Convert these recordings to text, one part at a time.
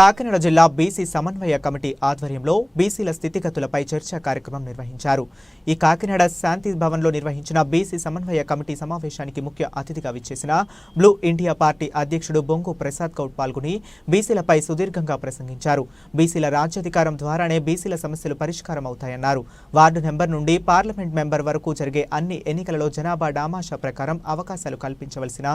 కాకినాడ జిల్లా బీసీ సమన్వయ కమిటీ ఆధ్వర్యంలో బీసీల స్థితిగతులపై చర్చా కార్యక్రమం నిర్వహించారు. ఈ కాకినాడ శాంతి భవన్లో నిర్వహించిన బీసీ సమన్వయ కమిటీ సమావేశానికి ముఖ్య అతిథిగా విచ్చేసిన బ్లూ ఇండియా పార్టీ అధ్యక్షుడు బొంగు ప్రసాద్ గౌడ్ పాల్గొని బీసీలపై సుదీర్ఘంగా ప్రసంగించారు. బీసీల రాజ్యాధికారం ద్వారానే బీసీల సమస్యలు పరిష్కారం అవుతాయన్నారు. వార్డు నెంబర్ నుండి పార్లమెంట్ మెంబర్ వరకు జరిగే అన్ని ఎన్నికలలో జనాభా డామాషా ప్రకారం అవకాశాలు కల్పించవలసిన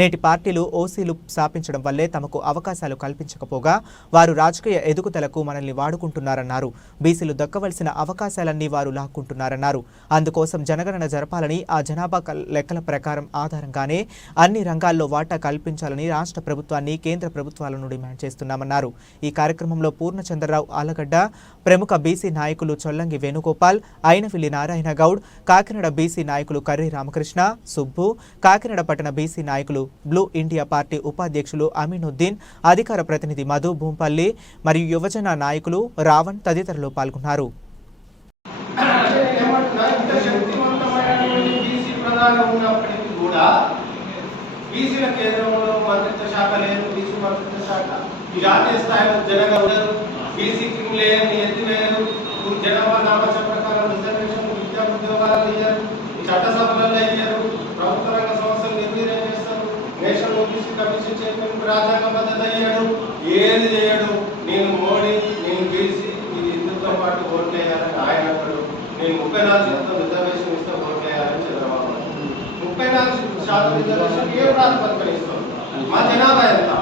నేటి పార్టీలు ఓసీలు స్థాపించడం వల్లే తమకు అవకాశాలు కల్పించకపోగా వారు రాజకీయ ఎదుగుదలకు మనల్ని వాడుకుంటున్నారన్నారు. బీసీలు దక్కవలసిన అవకాశాలన్నీ వారు లాక్కుంటున్నారన్నారు. అందుకోసం జనగణన జరపాలని, ఆ జనాభా లెక్కల ప్రకారం ఆధారంగానే అన్ని రంగాల్లో వాటా కల్పించాలని రాష్ట్ర ప్రభుత్వాన్ని, కేంద్ర ప్రభుత్వాలను డిమాండ్ చేస్తున్నామన్నారు. ఈ కార్యక్రమంలో పూర్ణచంద్రరావు ఆలగడ్డ, ప్రముఖ బీసీ నాయకులు చొల్లంగి వేణుగోపాల్, అయినవిల్లి నారాయణ గౌడ్, కాకినాడ బీసీ నాయకులు కర్రీ రామకృష్ణ, సుబ్బు, కాకినాడ పట్టణ బీసీ నాయకులు, బ్లూ ఇండియా పార్టీ ఉపాధ్యక్షులు అమీనుద్దీన్, అధికార ప్రతినిధి మధు భూంపల్లి మరియు యువజన నాయకులు రావణ్ తదితరులు పాల్గొన్నారు. రాజ్యాంగబద్ధత అయ్యాడు, ఏది చేయడు. నేను మోడీ, నేను బీసీ, ఇది హిందుత్వం పార్టీ ఓట్లు వేయాలని ఆయన అంటాడు. నేను 34% రిజర్వేషన్ ఇస్తే ఓట్లు వేయాలని చంద్రబాబు. 34% రిజర్వేషన్ ఏ ప్రాతిపదికన ఇస్తాం? మా జనాభా ఎంత?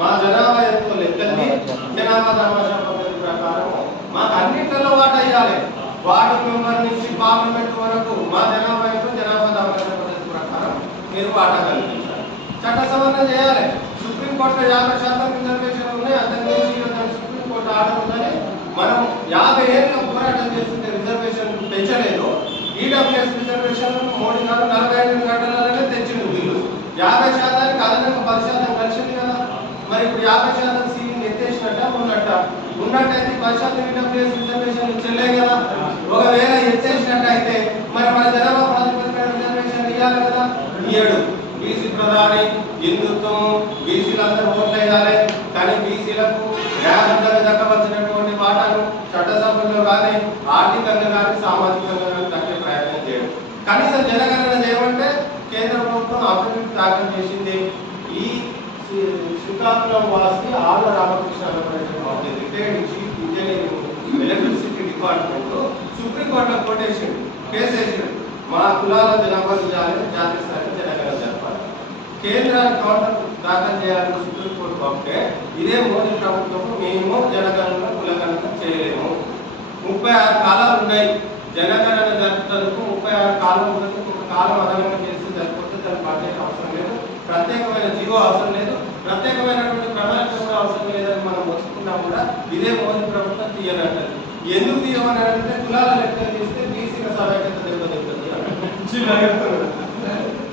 మా జనాభా ఎంతో లెక్కల్ని జనాభా దామాషా పద్ధతి ప్రకారం మాకు అన్నింటిలో వాటా ఇవ్వాలి. వార్డు మెంబర్ నుంచి పార్లమెంట్ వరకు మా జనాభా ఎంతో జనాభా దామాషా పద్ధతి ప్రకారం మీరు వాటా కల్పించాలి. చట్ట సవరణ చేయాలి. సుప్రీంకోర్టులో 50% రిజర్వేషన్ ఉన్నాయి. అంతకుమించి సుప్రీంకోర్టు ఆర్డర్ ఉందని మనం 50 ఏళ్ళ పోరాటం చేస్తుంటే రిజర్వేషన్ తెచ్చలేదు. ఈడబ్ల్యూఎస్ రిజర్వేషన్ మోడీ గారు 48 గంటలలోనే తెచ్చిండు బిల్లు. 50% అదనంగా 10% కలిసింది కదా. మరి ఇప్పుడు 50% సీలింగ్ ఎత్తేసినట్ట ఉన్నట్టయితే 10% ఈడబ్ల్యూఎస్ రిజర్వేషన్ చెల్లే కదా. ఒకవేళ ఎత్తేసినట్టయితే మరి మన జనాభా ప్రాతిపదికన రిజర్వేషన్ ఇవ్వాలి కదా. ఇయ్యడు. బీసీ ప్రధాని, హిందుత్వం, బీసీలందరూ ఓట్లు వేయాలి. కానీ బీసీలకు న్యాయబద్ధంగా దక్కవలసినటువంటి వాటాను చట్టసభల్లో కానీ, ఆర్థికంగా కానీ, సామాజికంగా కానీ దక్కే ప్రయత్నం చేయడం. కనీసం జనగణన చేయమంటే కేంద్ర ప్రభుత్వం అఫిడవిట్ దాఖలు చేసింది. ఈ శ్రీకాకుళం వాసి ఆళ్ళ Ramakrishna retired chief engineering electricity department సుప్రీంకోర్టులో కొట్టేసిండు, కేసు వేసిండు. మా కులాల జనాభా చేయాలి, జాతీయ స్థాయిలో జనగణన జరపాలి, కేంద్రానికి కౌంటర్ దాఖలు చేయాలని సుప్రీంకోర్టు పంపితే ఇదే మోదీ ప్రభుత్వం మేము జనగణన కులగణన చేయలేము. 36 కాలాలు ఉన్నాయి. జనగణన జరుపుటకు 36 కాలం ఉన్నది. ఒక కాలం అదనంగా చేసి జరుపుకుంటే దాని బడ్జెట్ అవసరం లేదు, ప్రత్యేకమైన జీవో అవసరం లేదు, ప్రత్యేకమైనటువంటి ప్రణాళిక కూడా అవసరం లేదని మనం మొత్తుకున్నా కూడా ఇదే మోదీ ప్రభుత్వం తీయనంటది. ఎందుకు తీయమని అంటే కులాల లెక్కలు తీస్తే బీసీల సమైక్యత దెబ్బతింటుంది.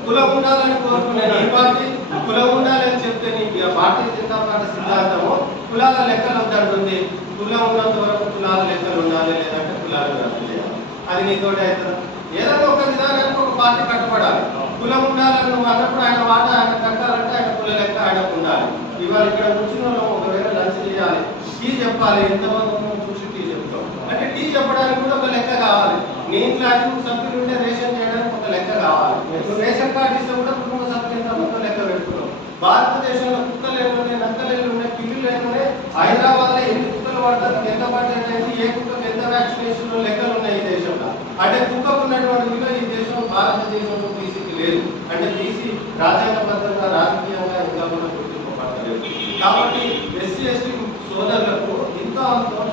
కులం ఉండాలని కోరుకునే ఈ పార్టీ కులం ఉండాలని చెప్తే నీకు భారతీయ జనతా పార్టీ సిద్ధాంతము కులాల లెక్కలు వద్దంటుంది. కులం ఉన్నంత వరకు కులాల లెక్కలు ఉండాలి, లేదంటే కులాలు రద్దు చేయాలి. అది నీతోటి అవుతుంది. ఏదైనా ఒక విధానానికి ఒక పార్టీ కట్టుబడాలి. కులం ఉండాలని నువ్వు అన్నప్పుడు ఆయన వాటా ఆయన కట్టాలంటే ఆయన కుల లెక్క ఆయనకు ఉండాలి. ఇవాళ ఇక్కడ కూర్చున్న ఒకవేళ లంచ్ చేయాలి, టీ చెప్పాలి, ఎంతమంది చూసి టీ చెప్తాం అంటే టీ చెప్పడానికి కూడా ఒక లెక్క కావాలి. నీ ఇంట్లో 5 సభ్యులు ఉంటే రేషన్ చేయడానికి ఒక లెక్క కావాలి. నువ్వు రేషన్ కార్డు ఇస్తే కూడా కుటుంబ సభ్యులు ఎంతమంది లెక్క పెడుతున్నావు. భారతదేశంలో కుక్కలు ఏమున్నాయి, నక్కలు ఉన్నాయి, పిల్లులు ఏమున్నాయి, హైదరాబాద్ లో ఎన్ని కుక్కలు పడతారు, ఎంత బడ్జెట్ అయింది, ఏ కుక్కకు ఎంత వ్యాక్సినేషన్ లెక్కలు ఉన్నాయి ఈ దేశంలో. అంటే కుక్కకు ఉన్నటువంటి విలువ ఈ దేశం భారతదేశంలో బీసీకి లేదు. అంటే బీసీ రాజ్యాంగబద్ధంగా, రాజకీయంగా ఇంకా కూడా గుర్తింపబడలేదు. కాబట్టి ఎస్సీ ఎస్టీ సోదరులకు ఇంత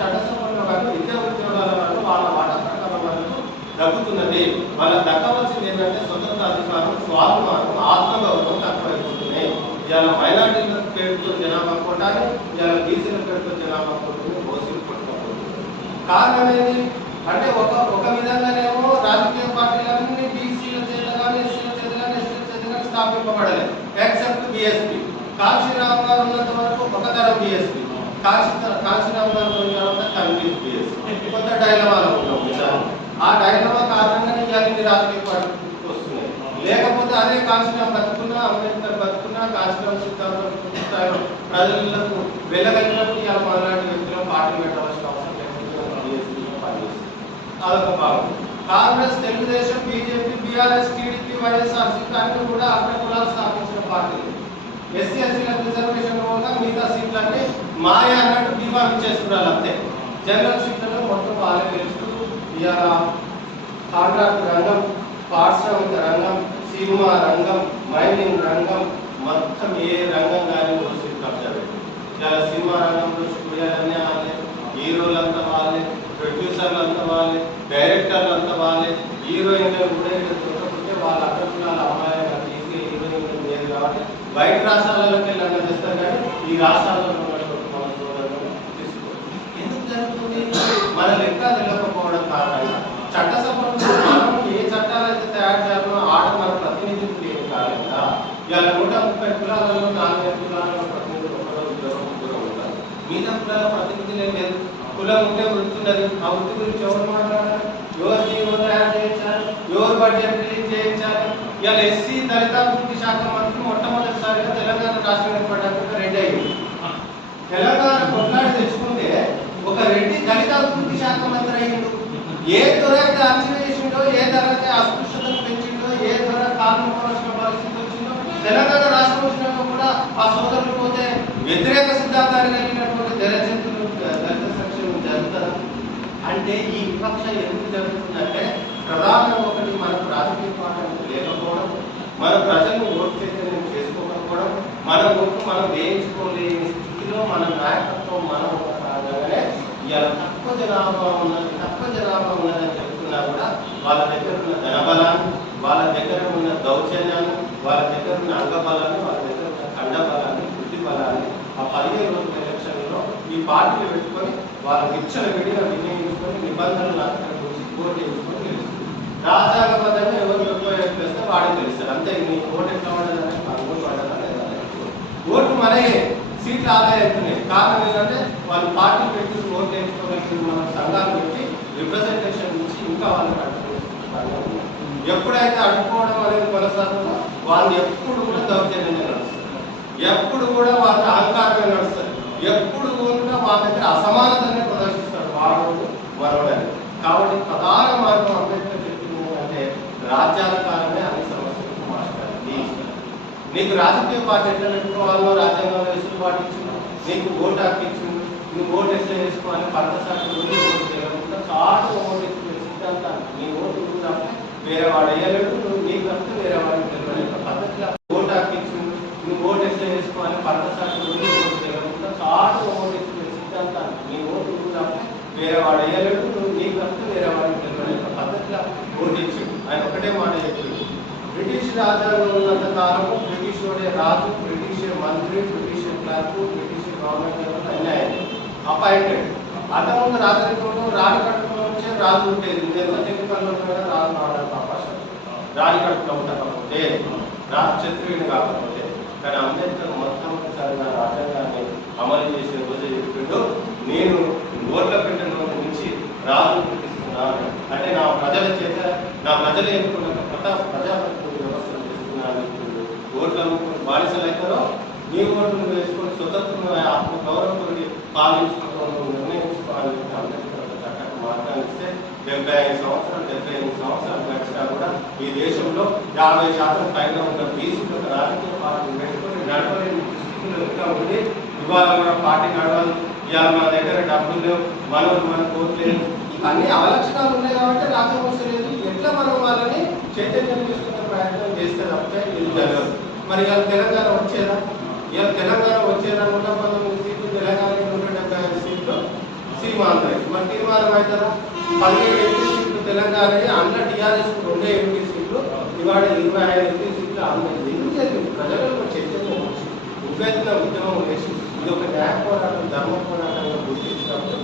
చట్టసభలో కానీ విద్యా ఉద్యోగాల వల్ల వాళ్ళ వాటా ప్రకారం వాళ్ళకు దక్కుతున్నది. వాళ్ళకి దక్కవలసింది ఏంటంటే స్వతంత్ర అధికారం, స్వాభిమానం, ఆత్మగౌరవం తక్కువైపోతున్నాయి. ఇవాళ మైనార్టీల పేరుతో జనాభా కొట్టాలి, ఇవాళ బీసీల పేరుతో జనాభా కొట్టుకుని ఓసీలు కొట్టుకోకూడదు. కారణం ఏంటి అంటే ఒక విధంగానేమో రాజకీయ పార్టీలన్నీ బీసీల చేత కానీ, ఎస్సీల చేత కానీ, ఎస్టీల చేత కానీ స్థాపింపబడలేదు. Except BSP. కాశీరామ్ గారు ఉన్నంత వరకు ఒక తరం బీఎస్పీ, కాశీరామ్ గారు పోయిన తర్వాత కన్ఫ్యూజ్ బీఎస్పీ. కొంత డైలమాలో ఉన్నాం. ఆ డైలమా కారణంగానే ఇవాళ రాజకీయ పార్టీ వస్తున్నాయి. లేకపోతే అదే కాశీరామ్ బతుకున్నా, అంబేద్కర్ బతుకున్నా, కాన్స్టిట్యూన్సీ స్థాయిలో ప్రజలకు వెళ్ళగలిగినప్పుడు ఇలా మనలాంటి వ్యక్తులను పార్టీ పెట్టవలసిన అవసరం లేకపోతే పనిచేస్తుంది. అదొక భాగం. Congress, Telugu Desam, BJP, BRS, TDP, YSRCP అన్ని కూడా అగ్ర కులాలు స్థాపించిన పార్టీలు. ఎస్సీ ఎస్సీలకు రిజర్వేషన్ వల్ల మిగతా సీట్లన్నీ మాయ అన్నట్టు బీమా ఇచ్చేస్తున్నారు అంతే. జనరల్ సీట్లలో మొత్తం వాళ్ళే గెలుస్తూ ఇవాళ కాంట్రాక్ట్ రంగం, పారిశ్రామిక రంగం, సినిమా రంగం, మైనింగ్ రంగం, మొత్తం ఏ రంగం కానీ సీట్ కబ్జా పెట్టి ఇవాళ సినిమా రంగంలో స్టూడియోలన్నీ వాళ్ళే, హీరోలంతా వాళ్ళే, ప్రొడ్యూసర్లు అంతా వాళ్ళే, డైరెక్టర్లు అంతా వాళ్ళే, హీరోయిన్లు కూడా ఇక్కడ దొరకకుంటే వాళ్ళ అగ్రకులాల అమ్మాయిలు తీసి హీరోయిన్లు లేదు కాబట్టి బయట రాష్ట్రాలలోకి వెళ్ళి అన్న చేస్తారు కానీ ఈ రాష్ట్రాల్లో తీసుకోవాలి. ఎందుకు జరుగుతుంది? మన లెక్క తెలియకపోవడం కారణంగా చట్టసభలో మనం ఏ చట్టాలు అయితే తయారు చేయాలో ఆడ మన ప్రతినిధులు లేని కారణంగా ఇవాళ 130 కులాలలో 4 కులాలలో ప్రతినిధులు ఒకరో ఉంటారు. మిగతా కులాల ప్రతినిధులే లేదు. కులం ఉంటే వృత్తి ఉన్నది. ఆ వృత్తి గురించి ఎవరు మాట్లాడాలి? ఎవరు తయారు చేయించాలి? ఎవరు బడ్జెట్ రిలీజ్ చేయించాలి? ఇవాళ ఎస్సీ దళిత అభివృద్ధి శాఖ మంత్రి మొట్టమొదటిసారిగా తెలంగాణ రాష్ట్రం ఏర్పడడానికి రెడ్డి అయింది. తెలంగాణ కొట్లాడి తెచ్చుకుంటే ఒక రెడ్డి దళిత అభివృద్ధి శాఖ మంత్రి అయ్యిండు. ఏ ధరకి అణచివేసిండో, ఏ ధరకి అస్పృశ్యతను పెంచిండో, ఏ ధర కారణం పరిస్థితి వచ్చిందో తెలంగాణ రాష్ట్రం వచ్చినాక కూడా ఆ సోదరులు పోతే వ్యతిరేక సిద్ధాంతాన్ని కలిగినటువంటి దళిత సంక్షేమం జరుగుతుంది. అంటే ఈ వివక్ష ఎందుకు జరుగుతుందంటే ప్రధానంగా ఒకటి మనకు రాజకీయ పార్టీలు లేకపోవడం, మన ప్రజలను ఓటు చైతన్యం చేసుకోకపోవడం, మన ఓటు మనం వేయించుకోలేని స్థితిలో మన నాయకత్వం మనం ఒక కారణంగానే ఇవాళ తక్కువ జనాభా ఉన్నదని చెప్తున్నా కూడా వాళ్ళ దగ్గర ఉన్న ధనబలాన్ని, వాళ్ళ దగ్గర ఉన్న దౌర్జన్యాన్ని, వాళ్ళ దగ్గర ఉన్న అంగబలాన్ని, వాళ్ళ దగ్గర ఉన్న ఖండబలాన్ని, బుద్ధి బలాన్ని ఆ 15 రోజుల ఎలక్షన్లో ఈ పార్టీలు పెట్టుకొని వాళ్ళ విచ్చల విడిగా వినియోగించుకొని నిబంధనలు గురించి ఓటు వేయించుకొని గెలుస్తుంది. రాజ్యాంగబద్ధంగా ఎవరు ఎక్కువ వేస్తే వాడికి తెలుస్తారు అంతే. నీ ఓటు ఎట్లా ఉండదని ఓటు పడదని ఓటు మనయే సీట్లు ఆదాయం అవుతున్నాయి. కారణం ఏంటంటే వాళ్ళు పార్టీ పెట్టి ఓటు వేయించుకోగలిగి మన సంఘాలు పెట్టి రిప్రజెంటేషన్ నుంచి ఇంకా వాళ్ళని అడుగుతున్నారు. ఎప్పుడైతే అడుక్కోవడం అనేది కొనసాగుతుందో వాళ్ళు ఎప్పుడు కూడా దౌర్జన్యంగా నడుస్తారు, ఎప్పుడు కూడా వాళ్ళ అహంకారంగా నడుస్తారు, ఎప్పుడు కూడా వాళ్ళ దగ్గర అసమానతనే ప్రదర్శిస్తారు వాడు మరొకటి. కాబట్టి ప్రధాన మార్గం అంబేద్కర్ చెప్పింది అంటే రాజ్యాంగాలనే అన్ని సమస్యలకు మాట్లాడాలి. నీకు రాజకీయ పార్టీ ఎట్లా పెట్టుకోవాలో రాజ్యాంగంలో వెసులుబాటు ఇచ్చింది, నీకు ఓటు హక్కు ఇచ్చింది, నువ్వు ఓటు ఎట్లా వేసుకోవాలి పర్ణశాఖ ఓటు చేయకుండా చాటు ఓటు వేసుకునే సిద్ధాంతాన్ని నీ ఓటు నువ్వు తప్పితే వేరే వాడు వేయలేడు, నువ్వు నీకు తప్పితే వేరే వాడికి తెలియదు పద్ధతిలో ఓటు హక్కు ఇచ్చింది, నువ్వు ఓటు ఎట్లా వేసుకోవాలి పర్ణశాఖ ఓటు చేయకుండా చాటు ఓటు వేసుకునే సిద్ధాంతాన్ని నీ ఓటు నువ్వు తప్పితే వేరే వాడు వేయలేడు, నువ్వు నీకు తప్పితే వేరే వాడికి తెలియదు పద్ధతిలో ఓటు ఇచ్చింది. ఆయన ఒకటే మాట చెప్పింది, బ్రిటిష్ రాజ్యాంగంలో ఉన్నంత కాలము బ్రిటిష్ వాడే రాజు, బ్రిటిష్ మంత్రి, బ్రిటిష్ క్లర్క్, బ్రిటిష్ గవర్నమెంట్ అన్నీ అపాయింటెడ్. అంతకుముందు రాజరికంలో రాణి కట్టుకుల నుంచే రాజు ఉండేది. ఎంత టెక్నికల్లో రాజు రావడానికి అవకాశం రాణి కట్టుకులో ఉండకపోతే, రాజు క్షత్రియుడు కాకపోతే. కానీ అంబేద్కర్ మొట్టమొదటిసారిగా రాజ్యాంగాన్ని అమలు చేసే రోజు చెప్పిండు, నేను ఓట్ల పెట్టిన రోజు నుంచి రాజు పుట్టిస్తున్నాను అంటే నా ప్రజల చేత నా ప్రజలు ఎన్నుకున్న ప్రజాప్రతినిధి వ్యవస్థను చేస్తున్నాను. ఓట్లను బానిసలు అవుతారో నీ ఓట్లు వేసుకొని స్వతంత్రంగా ఆత్మ గౌరవంతో పాలించుకోవడం నిర్ణయించుకోవాలని అంబేద్కర్ చట్టానికి మార్గాన్ని ఇస్తే 75 సంవత్సరాలు గడిచినా కూడా ఈ దేశంలో 50% పైన ఉన్న బీసీలు రాజకీయ పార్టీలు పెట్టుకొని నడవలేని స్థితిలో ఇంకా ఉండి ఇవాళ మన పార్టీ నడవాలి, ఇవాళ మన దగ్గర డబ్బులు లేవు, మన కోర్టు లేదు, అన్ని అవలక్షణాలు ఉన్నాయి కాబట్టి రాజ్యాంగం లేదు. ఎట్లా మనం వాళ్ళని చైతన్యం చేసుకునే ప్రయత్నం చేస్తే తప్పితే ఇది జరగదు. మరి ఇవాళ తెలంగాణ వచ్చేదా? ఇవాళ తెలంగాణ వచ్చేదా? 119 సీట్లు తెలంగాణ, 175 సీట్లు సీమాంధ్రకి. మరి తీర్మానం అవుతారా? 17 సీట్లు తెలంగాణ, అన్న టీఆర్ఎస్ 2 సీట్లు, ఇవాళ 25 సీట్లు అందరికి. ఎందుకు జరిగింది? ప్రజలకు చైతన్యం వచ్చి ఉద్వేదన ఉద్యమం వేసి ఇది ఒక న్యాయ పోరాటం, ధర్మ పోరాటంగా గుర్తించినప్పుడు